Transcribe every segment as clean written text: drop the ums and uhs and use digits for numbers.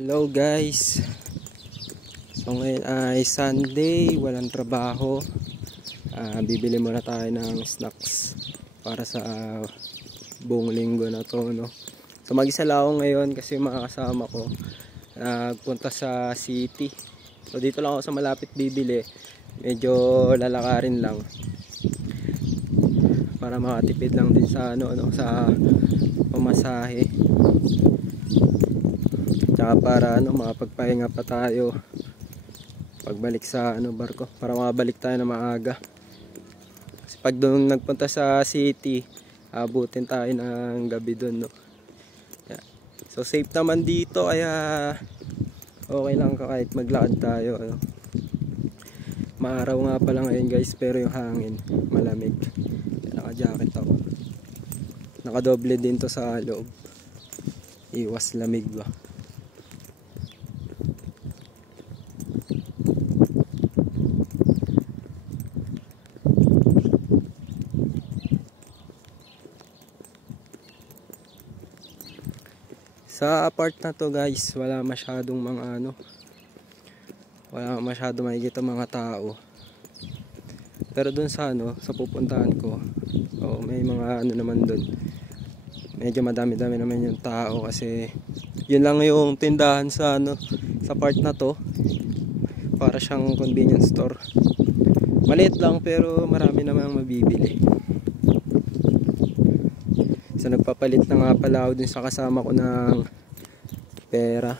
Hello guys, so ngayon ay Sunday, walang trabaho. Bibili muna tayo ng snacks para sa buong linggo na to, no? So mag-isa lang ako ngayon kasi mga kasama ko nagpunta sa city. So dito lang ako sa malapit bibili, medyo lalakarin lang para makatipid lang din sa sa pamasahe. Tsaka para makapagpahinga pa tayo pagbalik sa barko, para makabalik tayo na maaga. Kasi pag doon nagpunta sa city, abutin tayo ng gabi doon, no? Yeah. So safe naman dito, kaya okay lang kahit maglakad tayo, ano. Maaraw nga pala ngayon guys, pero yung hangin malamig. Naka-jacket ako. Nakadoble din to sa loob. Iwas lamig ba. Sa apart na to guys, wala masyadong mga wala masyadong makikita mga tao. Pero dun sa sa pupuntahan ko, may mga naman dun. Medyo madami-dami naman yung tao kasi yun lang yung tindahan sa sa part na to. Para siyang convenience store. Maliit lang pero marami namang mabibili. So nagpapalit na nga pala ako dun sa kasama ko ng pera.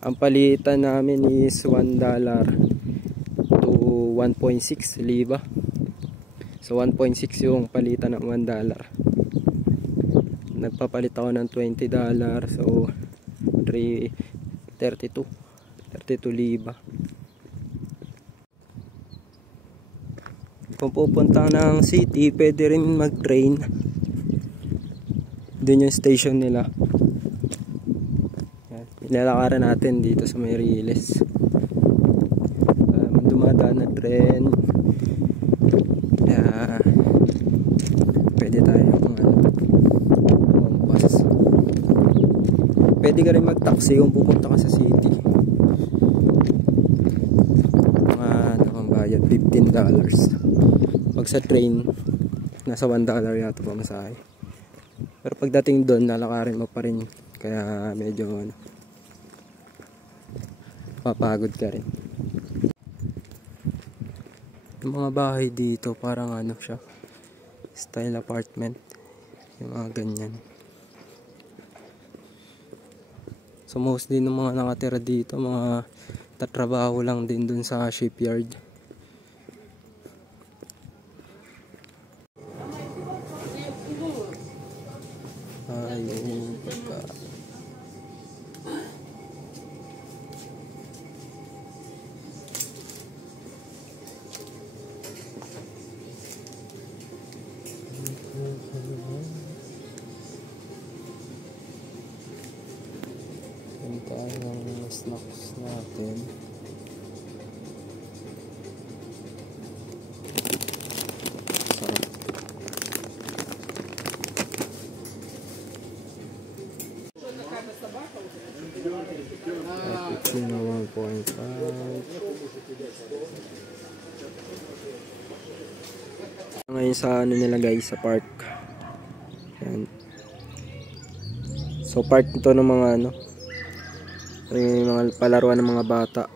Ang palitan namin is $1 to 1.6 liba. So 1.6 yung palitan ng $1. Nagpapalit ako ng $20, so 32 liba. Kung pupunta ng city, pwede rin mag-train. Doon yung station nila. Nilalakaran natin dito sa may Riles. Dumadaan na tren. Pwede tayo bus. Pwede ka rin mag-taxi kung pupunta ka sa city. Bayad $15. Pag sa train, nasa $1 yata pamasahe. Pero pagdating doon, lalakarin mo pa rin. Kaya medyo papagod ka rin. Yung mga bahay dito, parang siya, style apartment. Yung mga ganyan. So mostly ng mga nakatira dito, mga tatrabaho lang din dun sa shipyard. Ayun ka. Yan tayo ng snacks natin. Sarap. Cappuccino 1.5. Ngayon sa nila guys, sa park. Yan. So park ito ng mga yung mga palaruan ng mga bata.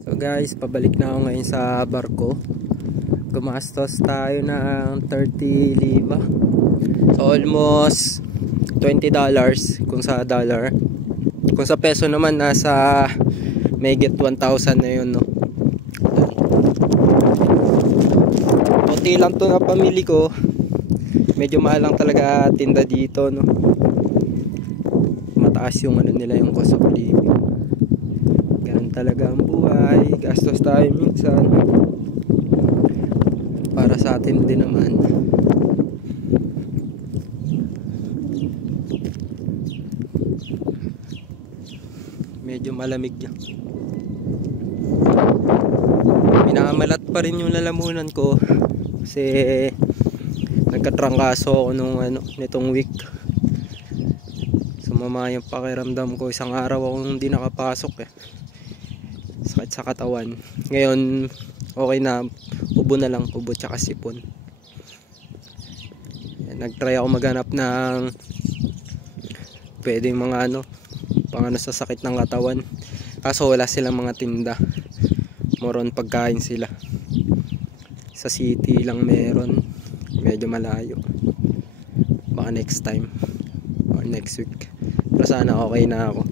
So guys, pabalik na ako ngayon sa barko. Gumastos tayo ng 30 liba. So almost $20 kung sa dollar. Kung sa peso naman, nasa may get 1,000 na yun, no? Puti lang to na pamili ko. Medyo mahal lang talaga tinda dito, no? Mataas yung nila, yung cost of living. Ganun talaga ang buhay. Gastos tayo minsan. Para sa atin din naman. Medyo malamig yan. Minamalat pa rin yung lalamunan ko kasi nagkatrangkaso ako nung nitong week. So sumama yung pakiramdam ko. Isang araw akong hindi nakapasok eh. Sakit sa katawan. Ngayon okay na, ubo na lang, ubo tsaka sipon. Nagtry ako maghanap ng pwedeng mga pang sa sakit ng katawan, kaso wala silang mga tinda, moron pagkain sila. Sa city lang meron, medyo malayo. Baka next time or next week, pero sana okay na ako.